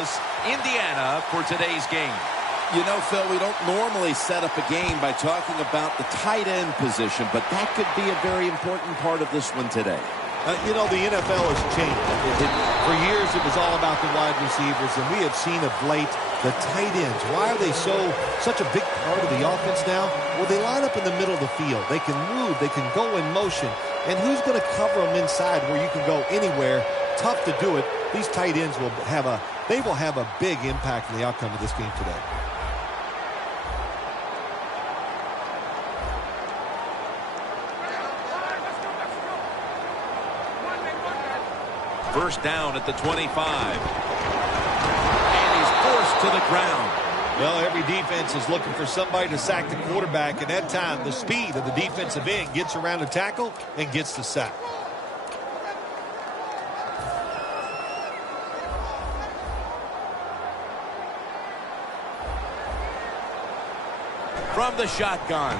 Indianapolis, Indiana for today's game. You know, Phil, we don't normally set up a game by talking about the tight end position, but that could be a very important part of this one today. You know, the NFL has changed. For years, it was all about the wide receivers, and we have seen of late the tight ends. Why are they such a big part of the offense now? Well, they line up in the middle of the field. They can move. They can go in motion. And who's going to cover them inside where you can go anywhere? Tough to do it. These tight ends will have a big impact on the outcome of this game today. First down at the 25. And he's forced to the ground. Well, every defense is looking for somebody to sack the quarterback. And that time, the speed of the defensive end gets around the tackle and gets the sack. From the shotgun.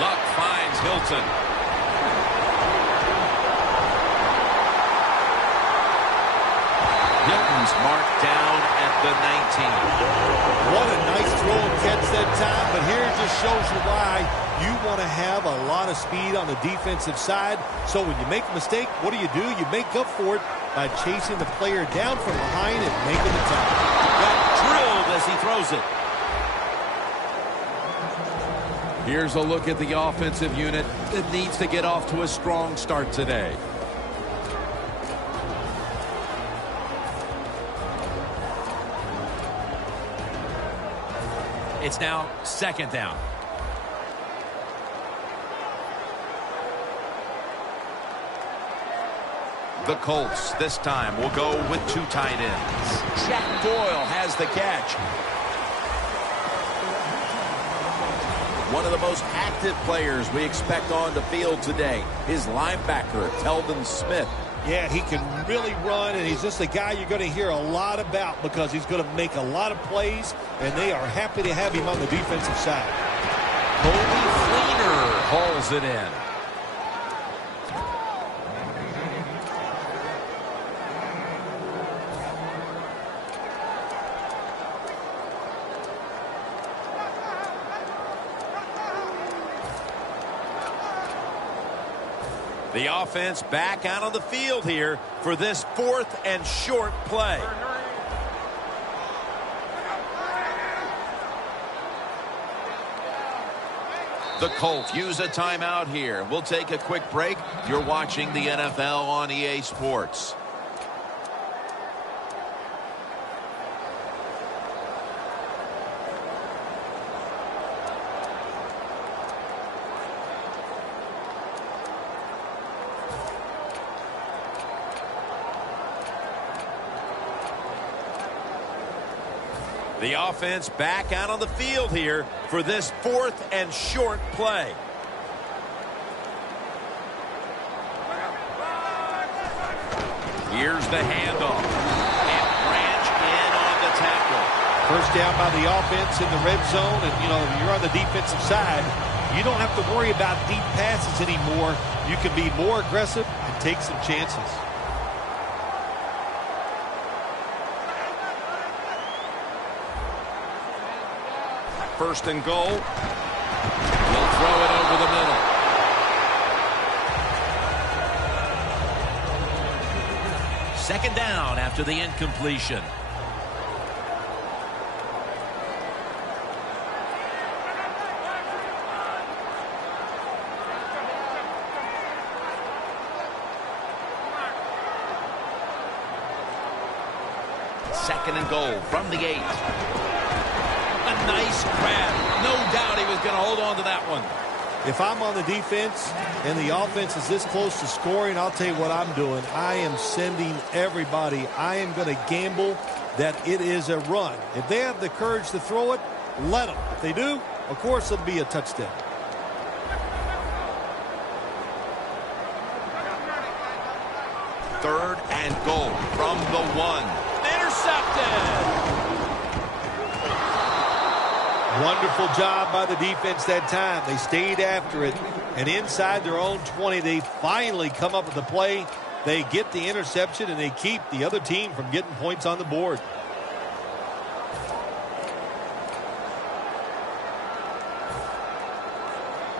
Luck finds Hilton. Hilton's marked down at the 19. What a nice throw and catch that time, but here it just shows you why you want to have a lot of speed on the defensive side. So when you make a mistake, what do? You make up for it by chasing the player down from behind and making the tackle. Got drilled as he throws it. Here's a look at the offensive unit that needs to get off to a strong start today. It's now second down. The Colts this time will go with two tight ends. Jack Doyle has the catch. One of the most active players we expect on the field today is linebacker Telvin Smith. Yeah, he can really run, and he's just a guy you're going to hear a lot about because he's going to make a lot of plays, and they are happy to have him on the defensive side. Colby Fleener hauls it in. The offense back out on the field here for this 4th and short play. The Colts use a timeout here. We'll take a quick break. You're watching the NFL on EA Sports. The offense back out on the field here for this 4th and short play. Here's the handoff. And Branch in on the tackle. First down by the offense in the red zone, and, you know, you're on the defensive side. You don't have to worry about deep passes anymore. You can be more aggressive and take some chances. First and goal. He'll throw it over the middle. Second down after the incompletion. Second and goal from the 8. A nice grab. No doubt he was going to hold on to that one. If I'm on the defense and the offense is this close to scoring, I'll tell you what I'm doing. I am sending everybody. I am going to gamble that it is a run. If they have the courage to throw it, let them. If they do, of course, it'll be a touchdown. Third and goal from the 1. Intercepted. Wonderful job by the defense that time. They stayed after it, and inside their own 20, they finally come up with a play They get the interception, and they keep the other team from getting points on the board.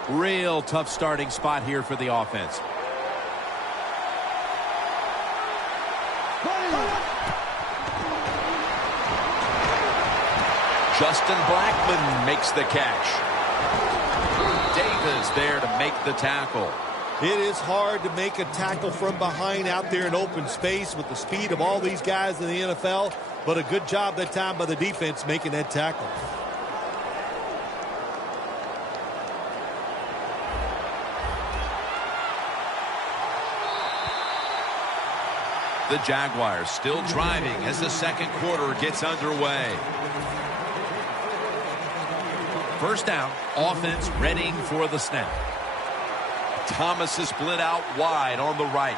Real tough starting spot here for the offense. Justin Blackman makes the catch. Davis there to make the tackle. It is hard to make a tackle from behind out there in open space with the speed of all these guys in the NFL, but a good job that time by the defense making that tackle. The Jaguars still driving as the second quarter gets underway. First down, offense readying for the snap. Thomas is split out wide on the right.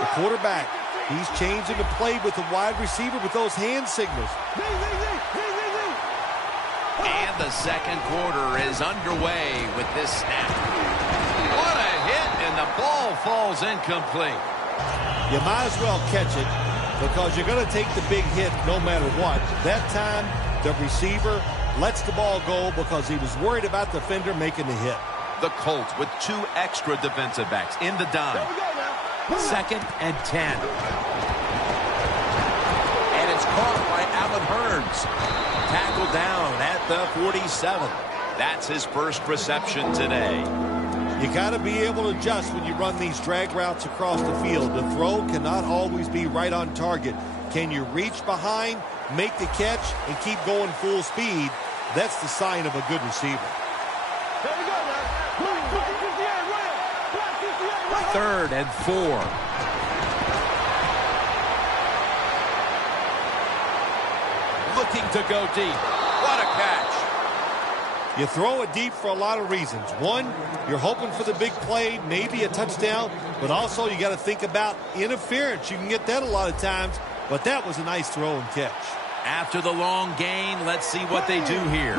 The quarterback, he's changing the play with the wide receiver with those hand signals. And the second quarter is underway with this snap. What a hit, and the ball falls incomplete. You might as well catch it because you're going to take the big hit no matter what. That time, the receiver lets the ball go because he was worried about the defender making the hit. The Colts with 2 extra defensive backs in the dime. Second and 10. And it's caught by Allen Hurns. Tackled down at the 47. That's his first reception today. You got to be able to adjust when you run these drag routes across the field. The throw cannot always be right on target. Can you reach behind, make the catch, and keep going full speed? That's the sign of a good receiver. Third and 4. Looking to go deep. What a catch. You throw it deep for a lot of reasons. One, you're hoping for the big play, maybe a touchdown, but also you got to think about interference. You can get that a lot of times, but that was a nice throw and catch. After the long gain, let's see what they do here.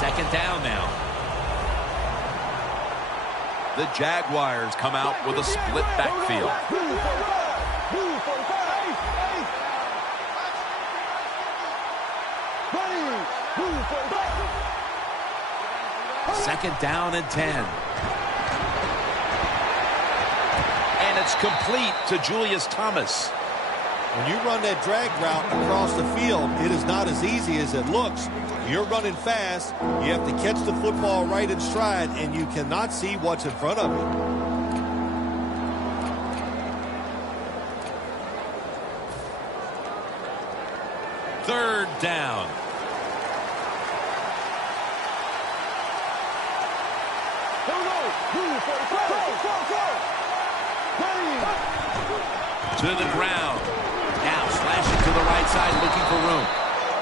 Second down now. The Jaguars come out with a split backfield. Second down and 10. And it's complete to Julius Thomas. When you run that drag route across the field, it is not as easy as it looks. You're running fast. You have to catch the football right in stride, and you cannot see what's in front of you. Third down. To the ground. Now slashing to the right side, looking for room.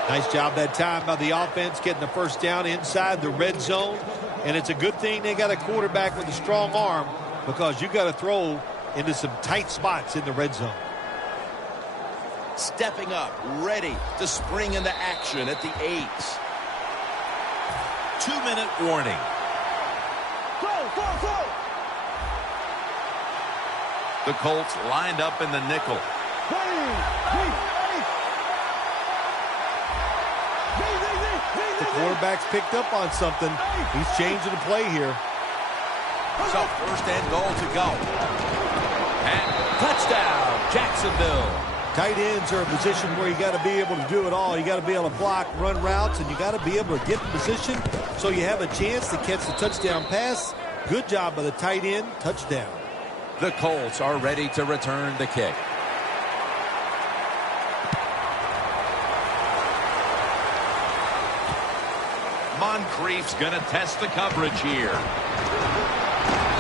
Nice job that time by the offense getting the first down inside the red zone. And it's a good thing they got a quarterback with a strong arm because you got to throw into some tight spots in the red zone. Stepping up, ready to spring into action at the 8. 2-minute warning. The Colts lined up in the nickel. The quarterback's picked up on something. He's changing the play here. So first and goal to go. And touchdown, Jacksonville. Tight ends are a position where you got to be able to do it all. You got to be able to block, run routes, and you got to be able to get in position so you have a chance to catch the touchdown pass. Good job by the tight end. Touchdown. The Colts are ready to return the kick. Moncrief's going to test the coverage here.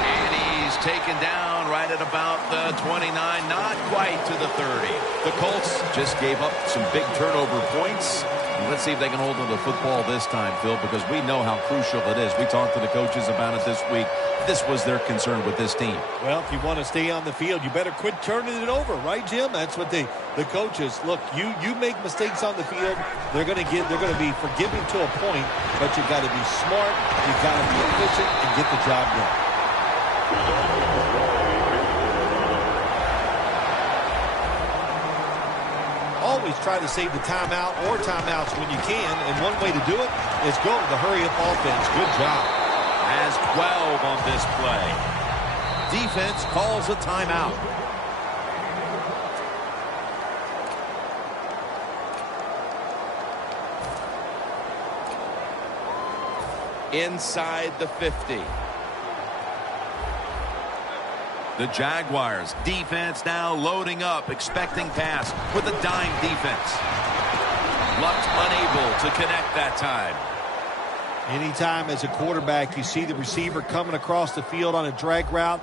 And he's taken down right inside at about the 29, not quite to the 30. The Colts just gave up some big turnover points. And let's see if they can hold on to the football this time, Phil, because we know how crucial it is. We talked to the coaches about it this week. This was their concern with this team. Well, if you want to stay on the field, you better quit turning it over, right, Jim? That's what the coaches, look, you make mistakes on the field, they're going to be forgiving to a point, but you've got to be smart, you've got to be efficient, and get the job done. Always try to save the timeout or timeouts when you can, and one way to do it is go to the hurry-up offense. Good job. Has 12 on this play. Defense calls a timeout. Inside the 50. The Jaguars defense now loading up, expecting pass with a dime defense. Luck unable to connect that time. Anytime as a quarterback you see the receiver coming across the field on a drag route,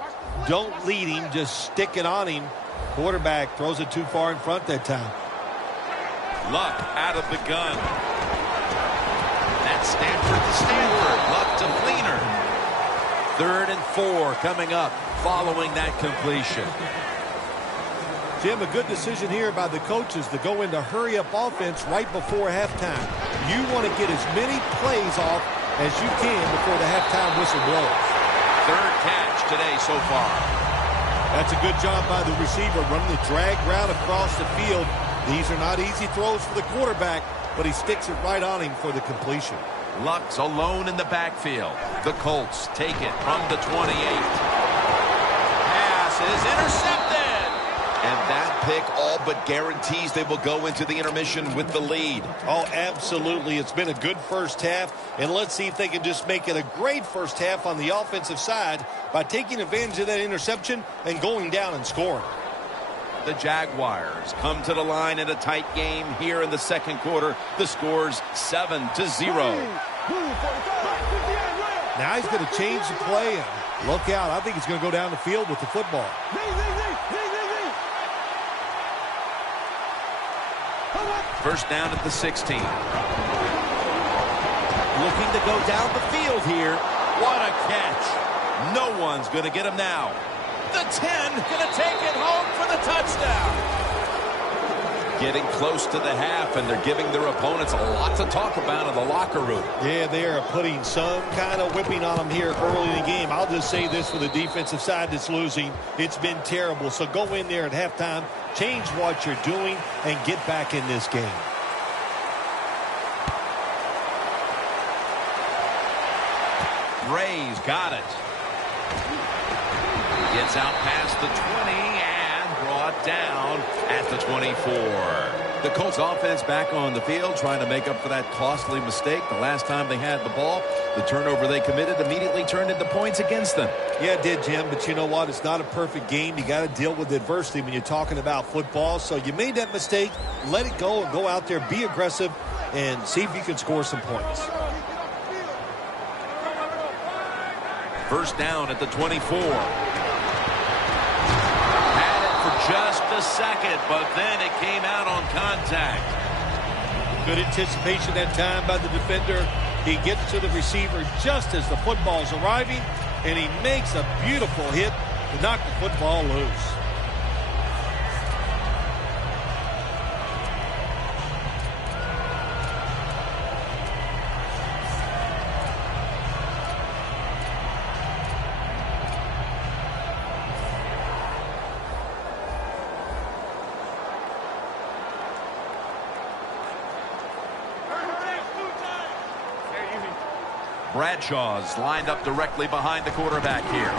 don't lead him, just stick it on him. Quarterback throws it too far in front that time. Luck out of the gun. That's Stanford to Stanford. Luck to Fleener. 3rd and 4 coming up following that completion. Jim, a good decision here by the coaches to go into hurry-up offense right before halftime. You want to get as many plays off as you can before the halftime whistle blows. 3rd catch today so far. That's a good job by the receiver running the drag route across the field. These are not easy throws for the quarterback, but he sticks it right on him for the completion. Luck's alone in the backfield. The Colts take it from the 28. Pass is intercepted. And that pick all but guarantees they will go into the intermission with the lead. Oh, absolutely. It's been a good first half, and let's see if they can just make it a great first half on the offensive side by taking advantage of that interception and going down and scoring. The Jaguars come to the line in a tight game here in the second quarter. The score's 7-0. Now he's going to change the play, and look out. I think he's going to go down the field with the football. First down at the 16. Looking to go down the field here. What a catch. No one's going to get him now. The 10 going to take it home for the touchdown. Getting close to the half, and they're giving their opponents a lot to talk about in the locker room. Yeah, they are putting some kind of whipping on them here early in the game. I'll just say this for the defensive side that's losing. It's been terrible. So go in there at halftime, change what you're doing, and get back in this game. Bray's got it. Gets out past the 20 and brought down at the 24. The Colts offense back on the field trying to make up for that costly mistake. The last time they had the ball, the turnover they committed immediately turned into points against them. Yeah, it did, Jim, but you know what? It's not a perfect game. You got to deal with adversity when you're talking about football. So you made that mistake, let it go, and go out there, be aggressive, and see if you can score some points. First down at the 24. Had it for just a second, but then it came out on contact. Good anticipation that time by the defender. He gets to the receiver just as the football's arriving, and he makes a beautiful hit to knock the football loose. Bradshaw's lined up directly behind the quarterback here.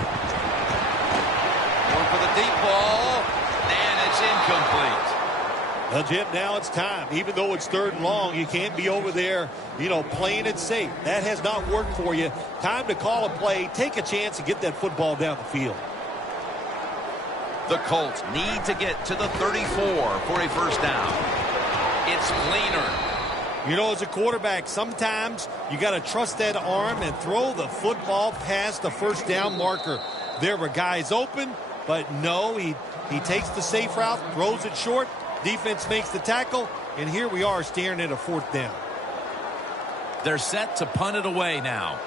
Going for the deep ball, and it's incomplete. Well, Jim, now it's time. Even though it's 3rd and long, you can't be over there, playing it safe. That has not worked for you. Time to call a play, take a chance, and get that football down the field. The Colts need to get to the 34 for a first down. It's Fleener. As a quarterback, sometimes you got to trust that arm and throw the football past the first down marker. There were guys open. But no, he takes the safe route, throws it short. Defense makes the tackle, and here we are staring at a 4th down. They're set to punt it away now.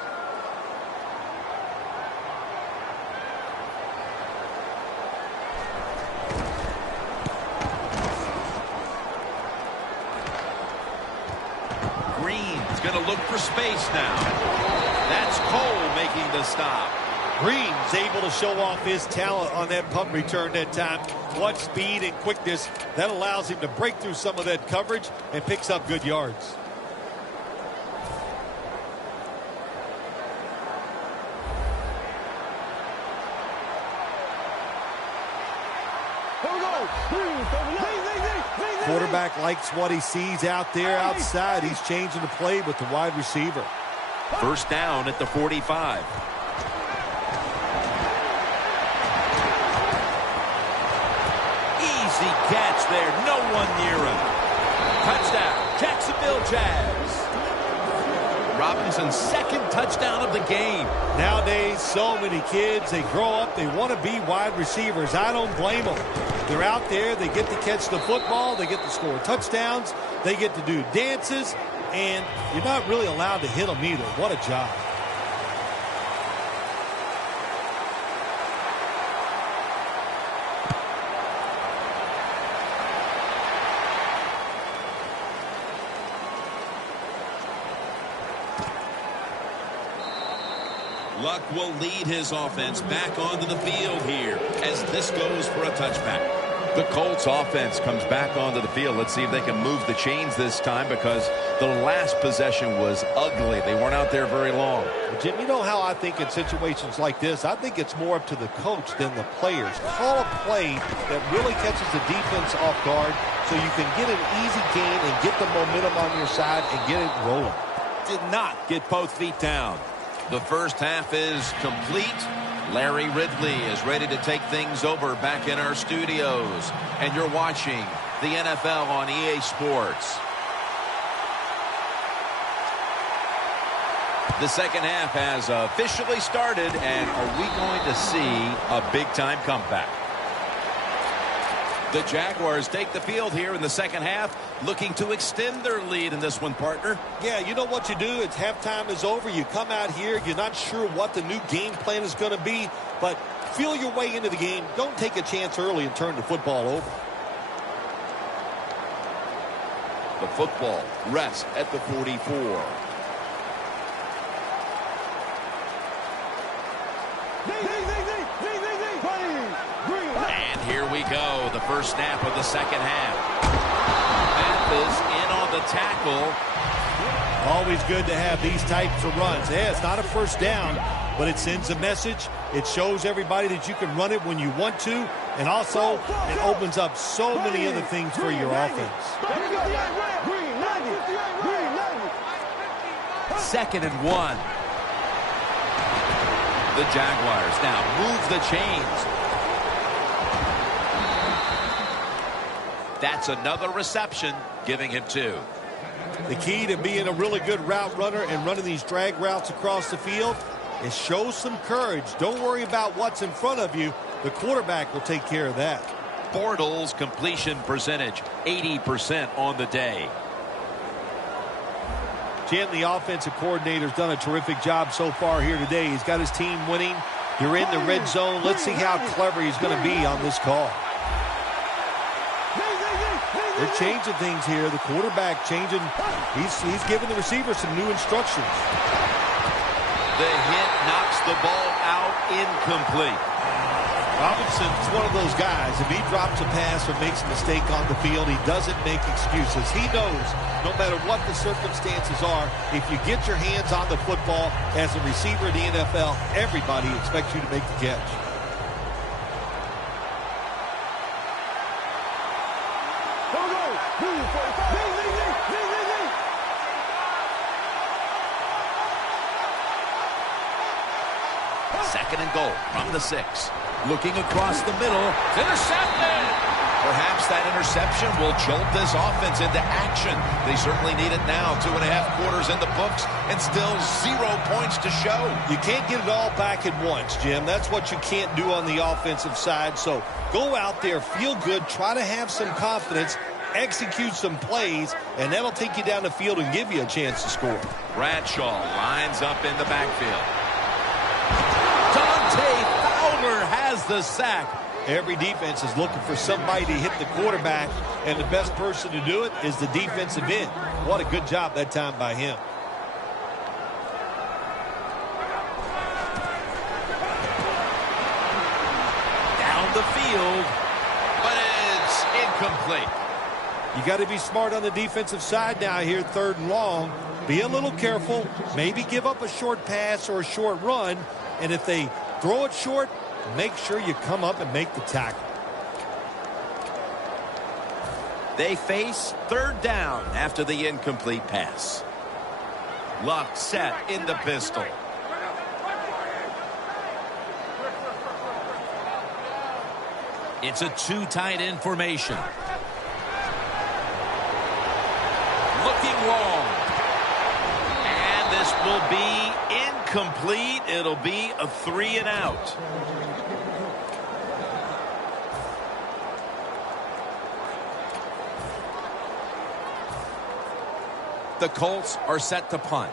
Green's going to look for space now. That's Cole making the stop. Green's able to show off his talent on that punt return that time. What speed and quickness that allows him to break through some of that coverage and picks up good yards. Quarterback likes what he sees out there outside. He's changing the play with the wide receiver. First down at the 45. Easy catch there. No one near him. Touchdown, Jacksonville Jags. Robinson's 2nd touchdown of the game. Nowadays, so many kids, they grow up, they want to be wide receivers. I don't blame them. They're out there, they get to catch the football, they get to score touchdowns, they get to do dances, and you're not really allowed to hit them either. What a job. Luck will lead his offense back onto the field here as this goes for a touchback. The Colts offense comes back onto the field. Let's see if they can move the chains this time, because the last possession was ugly. They weren't out there very long. Well, Jim, you know how I think in situations like this, I think it's more up to the coach than the players. Call a play that really catches the defense off guard so you can get an easy gain and get the momentum on your side and get it rolling. Did not get both feet down. The first half is complete. Larry Ridley is ready to take things over back in our studios. And you're watching the NFL on EA Sports. The second half has officially started, and are we going to see a big-time comeback? The Jaguars take the field here in the second half, looking to extend their lead in this one, partner. Yeah, you know what you do? It's halftime is over. You come out here. You're not sure what the new game plan is going to be, but feel your way into the game. Don't take a chance early and turn the football over. The football rests at the 44. And here we go, the first snap of the second half. Mathis in on the tackle. Always good to have these types of runs. Yeah, it's not a first down, but it sends a message. It shows everybody that you can run it when you want to, and also it opens up so many other things for your offense. 2nd and 1. The Jaguars now move the chains. That's another reception, giving him 2. The key to being a really good route runner and running these drag routes across the field is show some courage. Don't worry about what's in front of you. The quarterback will take care of that. Bortles' completion percentage, 80% on the day. Jim, the offensive coordinator's done a terrific job so far here today. He's got his team winning. You're in the red zone. Let's see how clever he's going to be on this call. They're changing things here. The quarterback changing. He's giving the receiver some new instructions. The hit knocks the ball out incomplete. Robinson's one of those guys. If he drops a pass or makes a mistake on the field, he doesn't make excuses. He knows no matter what the circumstances are, if you get your hands on the football as a receiver in the NFL, everybody expects you to make the catch. Second and goal from the 6. Looking across the middle. It's intercepted. Perhaps that interception will jolt this offense into action. They certainly need it now. 2.5 quarters in the books and still 0 points to show. You can't get it all back at once, Jim. That's what you can't do on the offensive side. So go out there, feel good, try to have some confidence, execute some plays, and that'll take you down the field and give you a chance to score. Bradshaw lines up in the backfield. Dante Fowler has the sack. Every defense is looking for somebody to hit the quarterback, and the best person to do it is the defensive end. What a good job that time by him. Down the field, but it's incomplete. You got to be smart on the defensive side now here, 3rd and long. Be a little careful. Maybe give up a short pass or a short run, and if they throw it short, make sure you come up and make the tackle. They face 3rd down after the incomplete pass. Luck set in the pistol. It's a 2 tight end formation. Looking long. And this will be incomplete. It'll be a 3 and out. The Colts are set to punt.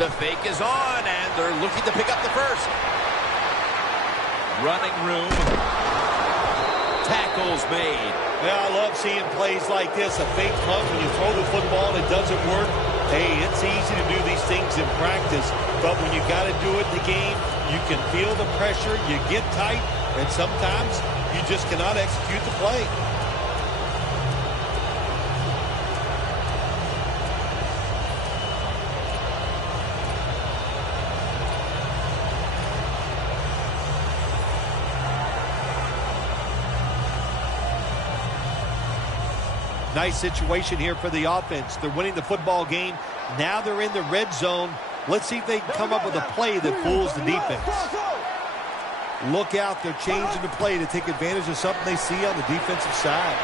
The fake is on, and they're looking to pick up the first. Running room. Tackles made. Yeah, I love seeing plays like this. A fake punt when you throw the football and it doesn't work. Hey, it's easy to do these things in practice, but when you got to do it in the game, you can feel the pressure, you get tight, and sometimes you just cannot execute the play. Nice situation here for the offense. They're winning the football game. Now they're in the red zone. Let's see if they can come up with a play that fools the defense. Look out. They're changing the play to take advantage of something they see on the defensive side.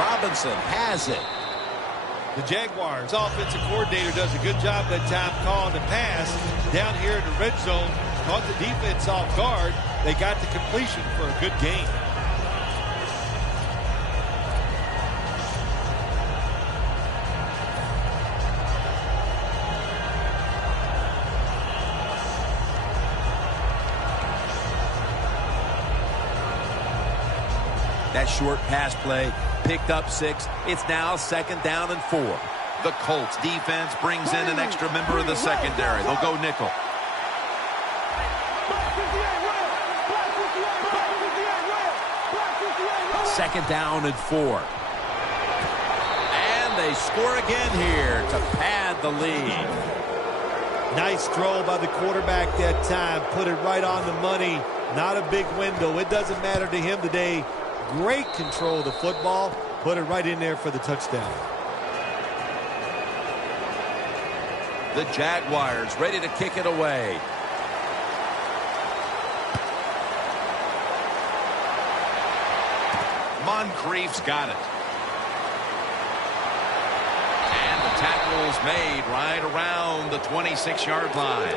Robinson has it. The Jaguars offensive coordinator does a good job that time calling the pass. Down here in the red zone, caught the defense off guard. They got the completion for a good game. That short pass play picked up 6. It's now 2nd down and 4. The Colts defense brings in an extra member of the secondary. They'll go nickel. Second down and 4. And they score again here to pad the lead. Nice throw by the quarterback that time. Put it right on the money. Not a big window. It doesn't matter to him today. Great control of the football. Put it right in there for the touchdown. The Jaguars ready to kick it away. Moncrief's got it. And the tackle's made right around the 26-yard line.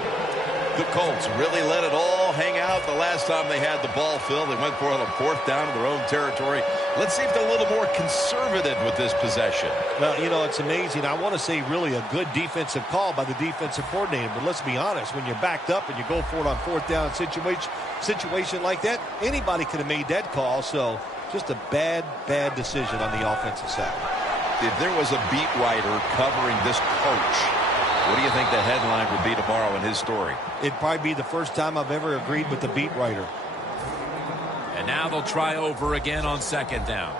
The Colts really let it all hang out the last time they had the ball, Phil. They went for it on 4th down in their own territory. Let's see if they're a little more conservative with this possession. Well, you know, it's amazing. I want to say really a good defensive call by the defensive coordinator. But let's be honest, when you're backed up and you go for it on 4th down situation like that, anybody could have made that call. So just a bad decision on the offensive side. If there was a beat writer covering this coach, what do you think the headline would be tomorrow in his story? It'd probably be the first time I've ever agreed with the beat writer. And now they'll try over again on 2nd down.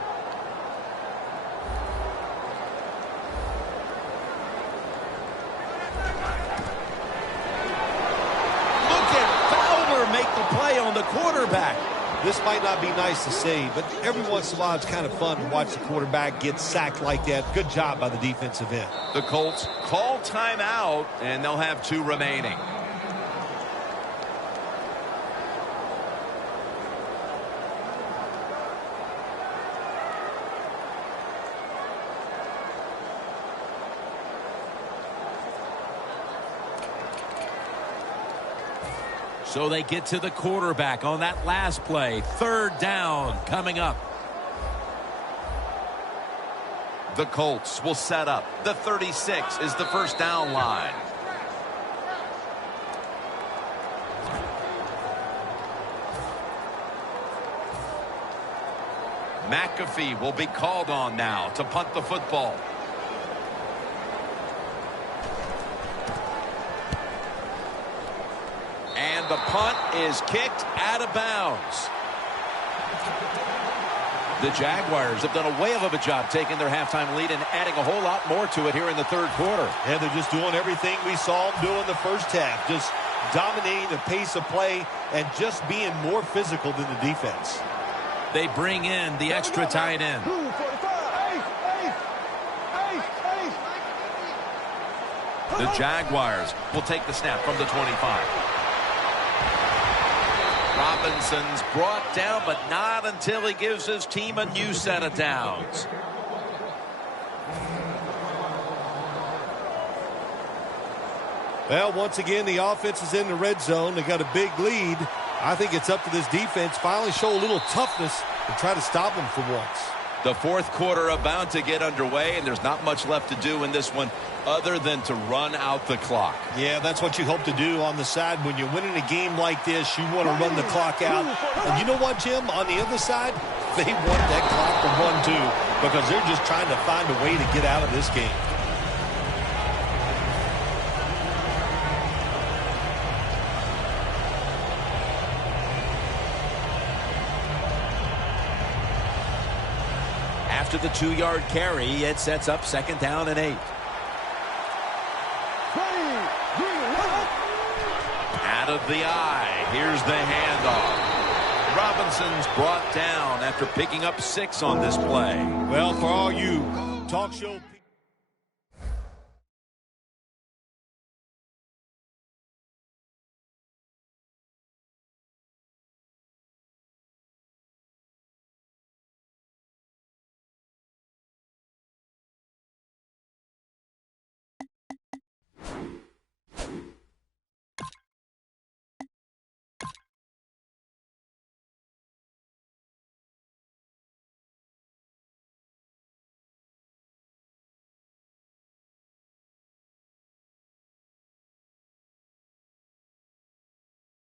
Look at Fowler make the play on the quarterback. This might not be nice to say, but every once in a while it's kind of fun to watch the quarterback get sacked like that. Good job by the defensive end. The Colts call timeout, and they'll have 2 remaining. So they get to the quarterback on that last play. Third down coming up. The Colts will set up. The 36 is the first down line. McAfee will be called on now to punt the football. And the punt is kicked out of bounds. The Jaguars have done a whale of a job taking their halftime lead and adding a whole lot more to it here in the third quarter. And they're just doing everything we saw them do in the first half. Just dominating the pace of play and just being more physical than the defense. They bring in the extra tight end. The Jaguars will take the snap from the 25. Robinson's brought down, but not until he gives his team a new set of downs. Well, once again, the offense is in the red zone. They got a big lead. I think it's up to this defense finally show a little toughness and try to stop them for once. The fourth quarter about to get underway, and there's not much left to do in this one other than to run out the clock. Yeah, that's what you hope to do on the side. When you're winning a game like this, you want to run the clock out. And you know what, Jim? On the other side, they want that clock to run too because they're just trying to find a way to get out of this game. After the 2-yard carry, it sets up second down and 8. Out of the eye. Here's the handoff. Robinson's brought down after picking up 6 on this play. Well, for all you talk show